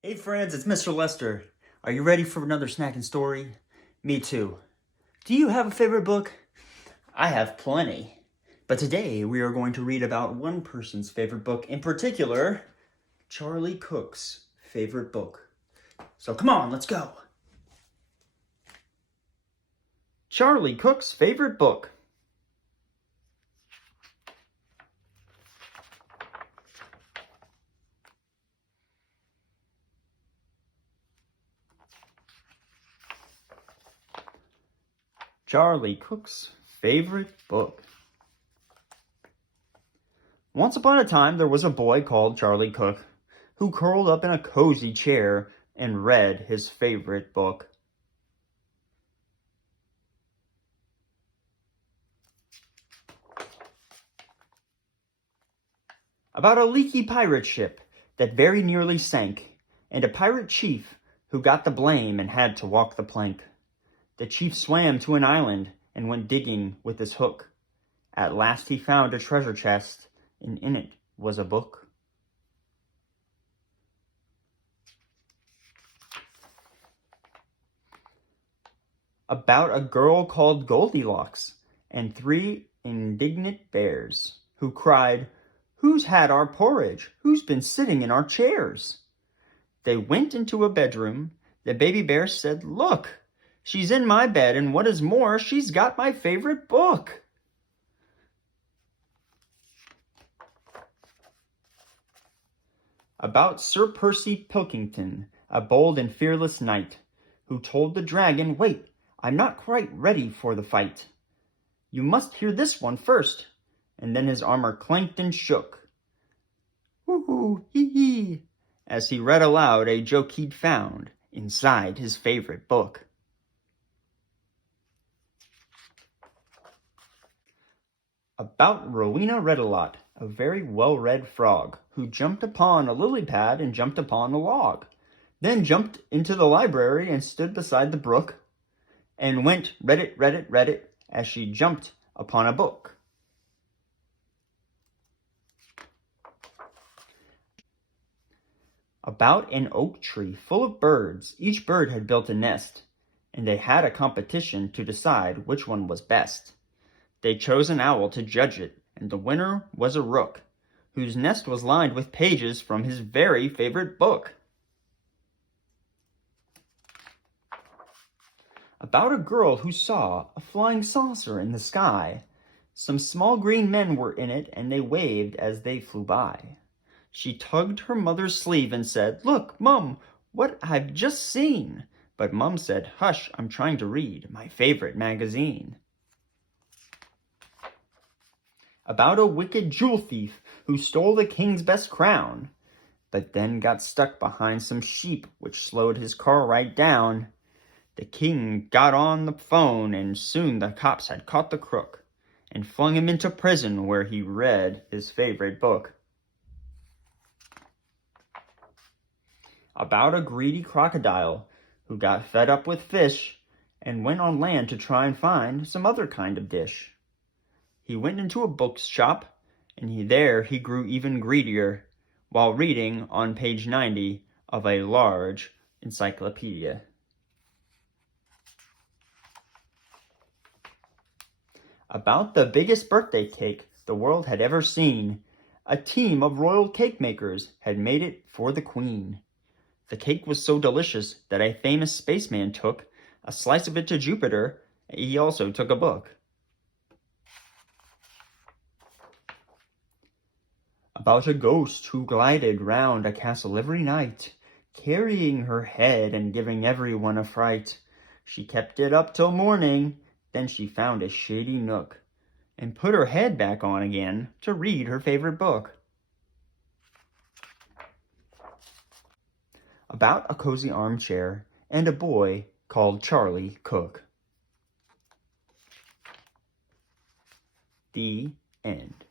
Hey friends, it's Mr. Lester. Are you ready for another snacking story? Me too. Do you have a favorite book? I have plenty. But today we are going to read about one person's favorite book in particular, Charlie Cook's favorite book. So come on, let's go. Charlie Cook's favorite book. Charlie Cook's favorite book. Once upon a time, there was a boy called Charlie Cook who curled up in a cozy chair and read his favorite book. About a leaky pirate ship that very nearly sank, and a pirate chief who got the blame and had to walk the plank. The chief swam to an island and went digging with his hook. At last he found a treasure chest, and in it was a book. About a girl called Goldilocks and three indignant bears who cried, "Who's had our porridge? Who's been sitting in our chairs?" They went into a bedroom. The baby bear said, "Look, she's in my bed, and what is more, she's got my favorite book." About Sir Percy Pilkington, a bold and fearless knight, who told the dragon, "Wait, I'm not quite ready for the fight. You must hear this one first." And then his armor clanked and shook. Woo-hoo, hee-hee, as he read aloud a joke he'd found inside his favorite book. About Rowena Redalot, a very well-read frog, who jumped upon a lily pad and jumped upon a log, then jumped into the library and stood beside the brook, and went read it, as she jumped upon a book. About an oak tree full of birds. Each bird had built a nest, and they had a competition to decide which one was best. They chose an owl to judge it, and the winner was a rook, whose nest was lined with pages from his very favorite book. About a girl who saw a flying saucer in the sky. Some small green men were in it, and they waved as they flew by. She tugged her mother's sleeve and said, "Look, Mum, what I've just seen." But Mum said, "Hush, I'm trying to read my favorite magazine." About a wicked jewel thief who stole the king's best crown, but then got stuck behind some sheep, which slowed his car right down. The king got on the phone, and soon the cops had caught the crook and flung him into prison where he read his favorite book. About a greedy crocodile who got fed up with fish and went on land to try and find some other kind of dish. He went into a bookshop, and there he grew even greedier while reading on page 90 of a large encyclopedia. About the biggest birthday cake the world had ever seen. A team of royal cake makers had made it for the Queen. The cake was so delicious that a famous spaceman took a slice of it to Jupiter. He also took a book. About a ghost who glided round a castle every night, carrying her head and giving everyone a fright. She kept it up till morning, then she found a shady nook, and put her head back on again to read her favorite book. About a cozy armchair and a boy called Charlie Cook. The end.